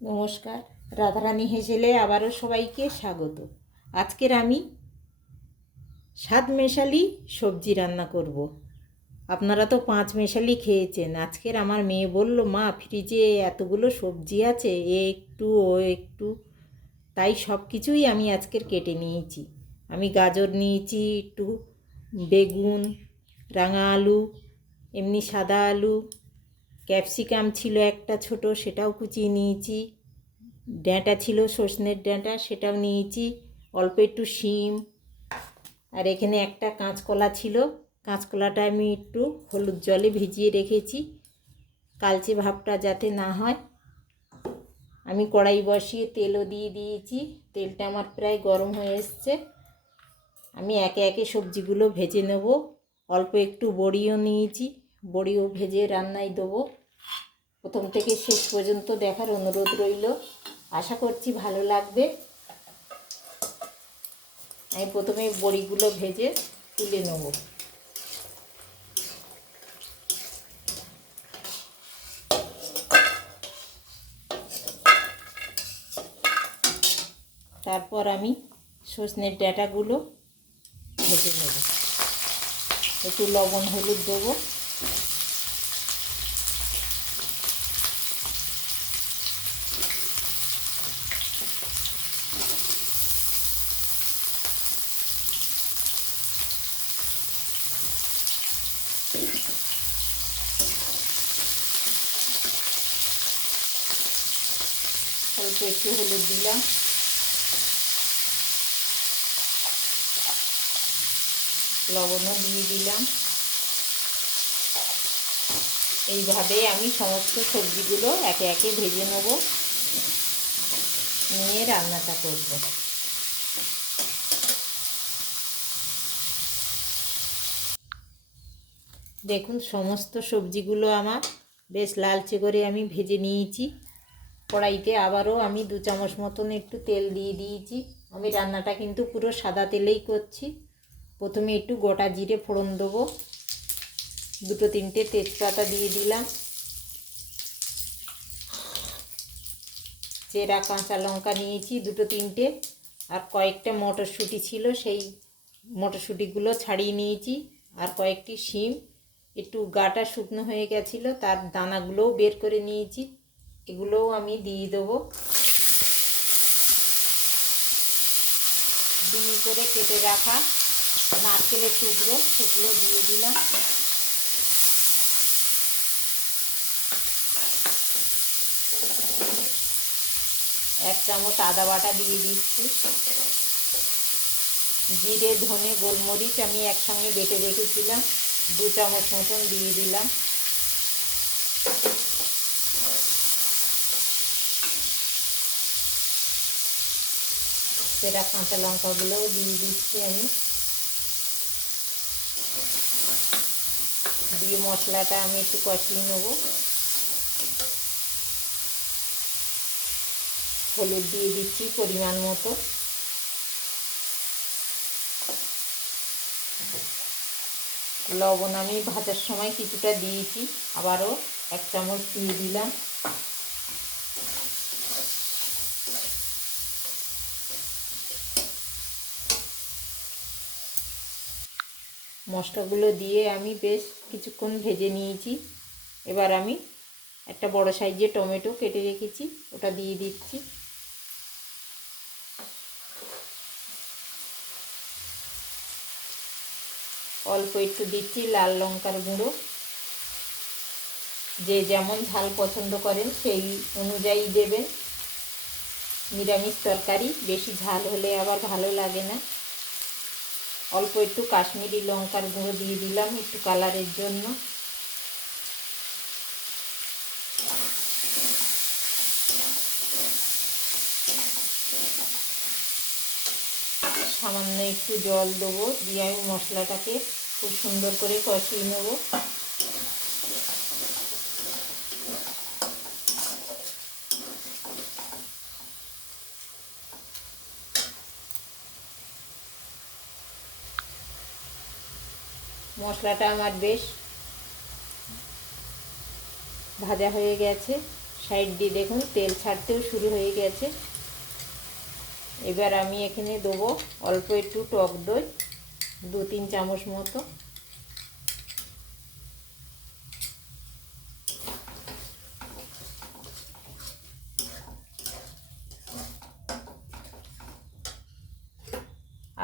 নমস্কার, রাধারানী হেসেলে আবারও সবাইকে স্বাগত। আজকের আমি স্বাদ মেশালি সবজি রান্না করব। আপনারা তো 5 মেশালি খেয়েছেন। আজকের আমার মেয়ে বলল, মা ফ্রিজে এতগুলো সবজি আছে, এ একটু ও একটু, তাই সব কিছুই আমি আজকের কেটে নিয়েছি। আমি গাজর নিয়েছি একটু, বেগুন, রাঙা আলু, এমনি সাদা আলু, ক্যাপসিকাম ছিল একটা ছোট, সেটাও কুচিয়ে নিয়েছি, ডাঁটা ছিল সজনের ডাঁটা, সেটাও নিয়েছি, অল্প একটু শিম, আর এখানে একটা কাঁচকলা ছিল। কাঁচকলাটা আমি একটু হলুদ জলে ভিজিয়ে রেখেছি কালচে ভাবটা যাতে না হয়। আমি কড়াই বসিয়ে তেলও দিয়ে দিয়েছি। তেলটা আমার প্রায় গরম হয়ে এসছে। আমি একে একে সবজিগুলো ভেজে নেব। অল্প একটু বড়িও নিয়েছি, বড়িও ভেজে রান্নায় দেবো। প্রথম থেকে শেষ পর্যন্ত দেখার অনুরোধ রইল, আশা করছি ভালো লাগবে। আমি প্রথমে বড়িগুলো ভেজে তুলে নেব। তারপর আমি সজনের ডাঁটাগুলো ভেজে নেব। একটু লবণ হলুদ দেবো। অল্প একটু হলুদ দিলাম, লবণও দিয়ে দিলাম। এইভাবে আমি সমস্ত সবজিগুলো একে একে ভেজে নেব, নিয়ে রান্নাটা করব। দেখুন, সমস্ত সবজিগুলো আমার বেশ লালচে করে আমি ভেজে নিয়েছি। কড়াইতে আবারও আমি 2 চামচ মতন একটু তেল দিয়ে দিয়েছি। আমি রান্নাটা কিন্তু পুরো সাদা তেলেই করছি। প্রথমে একটু গোটা জিরে ফোড়ন দেবো, 2-3টে তেজপাতা দিয়ে দিলাম, চেরা কাঁচা লঙ্কা নিয়েছি 2-3টে, আর কয়েকটা মটরশুঁটি ছিল, সেই মটরশুঁটিগুলো ছাড়িয়ে নিয়েছি, আর কয়েকটি শিম একটু গাটা শুকনো হয়ে গেছিলো, তার দানাগুলোও বের করে নিয়েছি, এগুলোও আমি দিয়ে দেবো। ডিমি করে কেটে রাখা নারকেলের টুকরো, সেগুলো দিয়ে দিলাম। এক চামচ আদা বাটা দিয়ে দিচ্ছি। জিরে ধনে গোলমরিচ আমি একসঙ্গে বেটে রেখেছিলাম, 2 চামচ মতন দিয়ে দিলাম। সেটা কাঁচা লঙ্কাগুলোও দিয়ে দিচ্ছি আমি, দিয়ে মশলাটা আমি একটু কষিয়ে নেব। হলুদ দিয়ে দিচ্ছি পরিমাণ মতো, লবণ আমি ভাজার সময় কিছুটা দিয়েছি, আবারও 1 চামচ দিয়ে দিলাম। মশলাগুলো দিয়ে আমি বেশ কিছুক্ষণ ভেজে নিয়েছি। এবার আমি একটা বড় সাইজের টমেটো কেটে রেখেছি, ওটা দিয়ে দিচ্ছি। অল্প একটু দিচ্ছি লাল লঙ্কার গুঁড়ো, যে যেমন ঝাল পছন্দ করেন সেই অনুযায়ী দেবেন। নিরামিষ তরকারি বেশি ঝাল হলে আবার ভালো লাগে না। অল্প একটু কাশ্মীরি লঙ্কার গুঁড়ো দিয়ে দিলাম একটু কালারের জন্য। সামান্য একটু জল দেবো, দিয়ে আমি মশলাটাকে খুব সুন্দর করে কষিয়ে নেব। মশলাটা আমার বেশ ভাজা হয়ে গেছে, সাইড দিয়ে দেখুন তেল ছাড়তেও শুরু হয়ে গেছে। এবার আমি এখানে দেবো অল্প একটু টক দই, 2-3 চামচ মতো।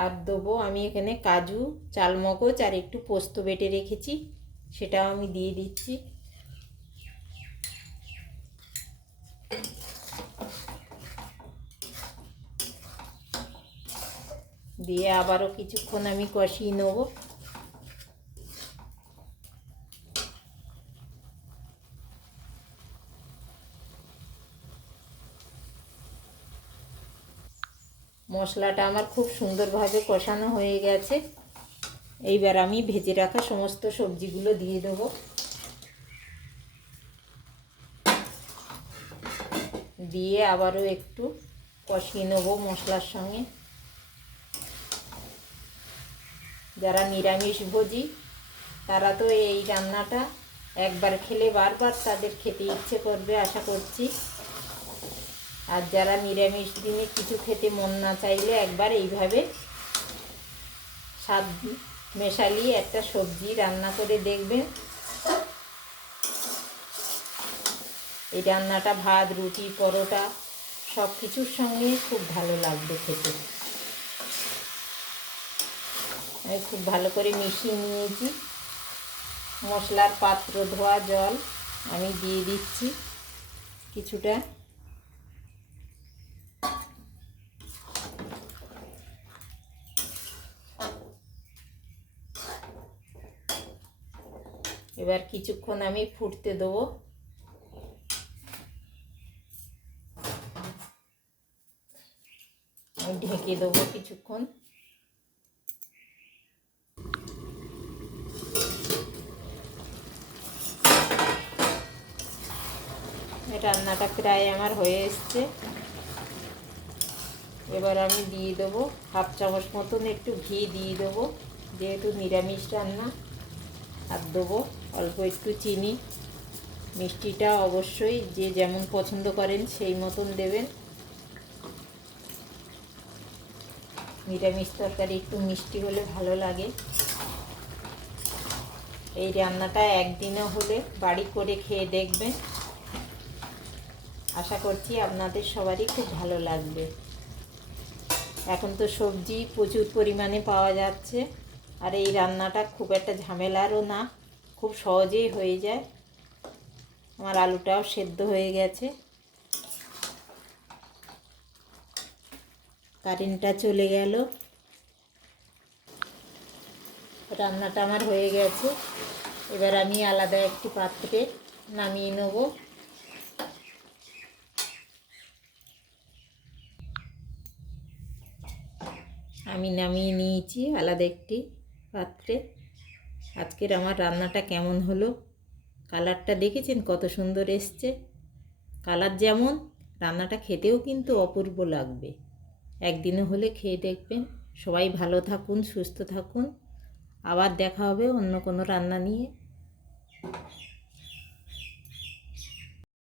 আর দেবো আমি এখানে কাজু, চালমগজ আর একটু পোস্ত বেটে রেখেছি, সেটাও আমি দিয়ে দিচ্ছি। দিয়ে আবারও কিছুক্ষণ আমি কষিয়ে নেব। মশলাটা আমার খুব সুন্দরভাবে কষানো হয়ে গেছে। এইবার আমি ভেজে রাখা সমস্ত সবজিগুলো দিয়ে দেবো। দিয়ে আবারও একটু কষিয়ে নেব মশলার সঙ্গে। যারা নিরামিষভোজী তারা তো এই রান্নাটা একবার খেলে বারবার তাদের খেতে ইচ্ছে করবে আশা করছি। আর যারা নিরামিষ দিনে কিছু খেতে মন না চাইলে একবার এইভাবে স্বাদ মেশালি একটা সবজি রান্না করে দেখবেন। এই রান্নাটা ভাত, রুটি, পরোটা সব কিছুর সঙ্গে খুব ভালো লাগবে খেতে। আমি খুব ভালো করে মিশিয়ে নিয়েছি। মশলার পাত্র ধোয়া জল আমি দিয়ে দিচ্ছি কিছুটা। এবার কিছুক্ষণ আমি ফুটতে দেবো। আমি ঢেকে দেবো কিছুক্ষণ। রান্নাটা প্রায় আমার হয়ে এসছে। এবার আমি দিয়ে দেবো 1/2 চামচ মতন একটু ঘি দিয়ে দেবো, যেহেতু নিরামিষ রান্না। আর দেবো অল্প একটু চিনি। মিষ্টিটা অবশ্যই যে যেমন পছন্দ করেন সেই মতন দেবেন। নিরামিষ তরকারি একটু মিষ্টি হলে ভালো লাগে। এই রান্নাটা একদিনও হলে বাড়ি করে খেয়ে দেখবেন, আশা করছি আপনাদের সবারই খুব ভালো লাগবে। এখন তো সবজি প্রচুর পরিমাণে পাওয়া যাচ্ছে, আর এই রান্নাটা খুব একটা ঝামেলারও না, খুব সহজেই হয়ে যায়। আমার আলুটাও সেদ্ধ হয়ে গেছে। কারেন্টটা চলে গেল। রান্নাটা আমার হয়ে গেছে। এবার আমি আলাদা একটি পাত্রে নামিয়ে নেব। আমি নামিয়ে নিয়েছি আলাদা একটি পাত্রে। আজকের আমার রান্নাটা কেমন হলো, কালারটা দেখেছেন কত সুন্দর এসছে। কালার যেমন, রান্নাটা খেতেও কিন্তু অপূর্ব লাগবে। একদিনও হলে খেয়ে দেখবেন। সবাই ভালো থাকুন, সুস্থ থাকুন। আবার দেখা হবে অন্য কোনো রান্না নিয়ে।